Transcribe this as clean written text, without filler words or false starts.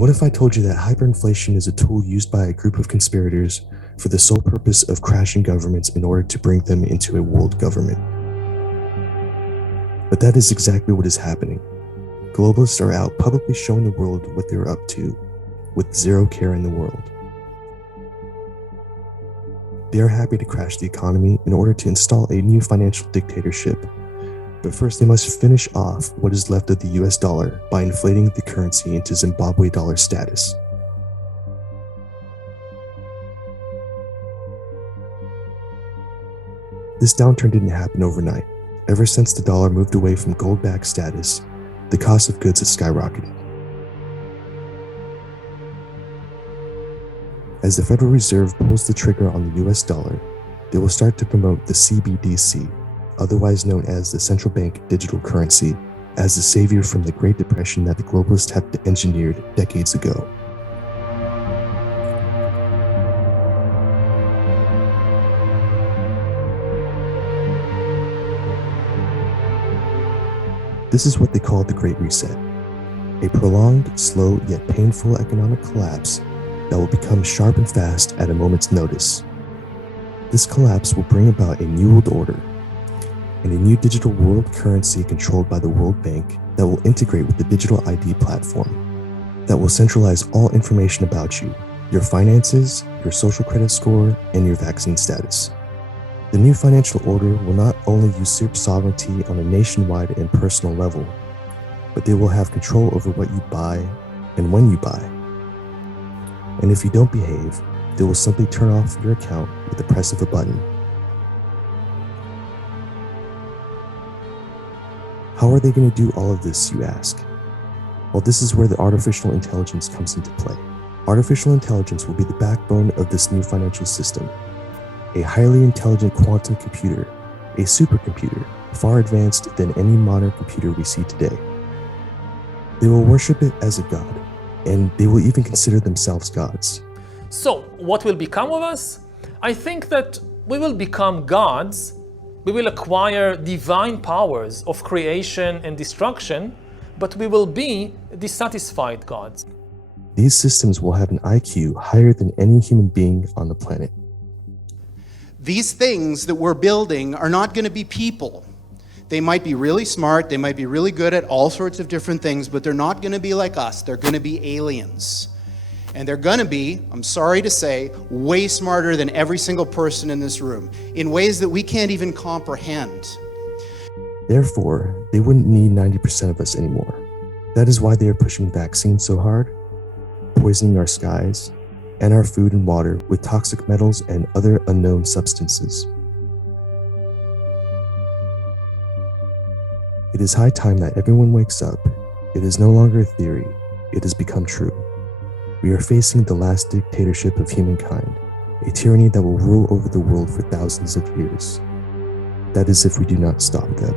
What if I told you that hyperinflation is a tool used by a group of conspirators for the sole purpose of crashing governments in order to bring them into a world government? But that is exactly what is happening. Globalists are out publicly showing the world what they're up to, with zero care in the world. They are happy to crash the economy in order to install a new financial dictatorship. But first, they must finish off what is left of the US dollar by inflating the currency into Zimbabwe dollar status. This downturn didn't happen overnight. Ever since the dollar moved away from gold-backed status, the cost of goods has skyrocketed. As the Federal Reserve pulls the trigger on the US dollar, they will start to promote the CBDC, otherwise known as the central bank digital currency, as the savior from the Great Depression that the globalists had engineered decades ago. This is what they call the Great Reset, a prolonged, slow, yet painful economic collapse that will become sharp and fast at a moment's notice. This collapse will bring about a new world order and a new digital world currency controlled by the World Bank that will integrate with the digital ID platform, that will centralize all information about you, your finances, your social credit score, and your vaccine status. The new financial order will not only usurp sovereignty on a nationwide and personal level, but they will have control over what you buy and when you buy. And if you don't behave, they will simply turn off your account with the press of a button. How are they going to do all of this, you ask? Well, this is where the artificial intelligence comes into play. Artificial intelligence will be the backbone of this new financial system. A highly intelligent quantum computer, a supercomputer, far advanced than any modern computer we see today. They will worship it as a god, and they will even consider themselves gods. So, what will become of us? I think that we will become gods. We will acquire divine powers of creation and destruction, but we will be dissatisfied gods. These systems will have an IQ higher than any human being on the planet. These things that we're building are not going to be people. They might be really smart, they might be really good at all sorts of different things, but they're not going to be like us. They're going to be aliens. And they're going to be, I'm sorry to say, way smarter than every single person in this room, in ways that we can't even comprehend. Therefore, they wouldn't need 90% of us anymore. That is why they are pushing vaccines so hard, poisoning our skies, and our food and water with toxic metals and other unknown substances. It is high time that everyone wakes up. It is no longer a theory, it has become true. We are facing the last dictatorship of humankind, a tyranny that will rule over the world for thousands of years. That is if we do not stop them.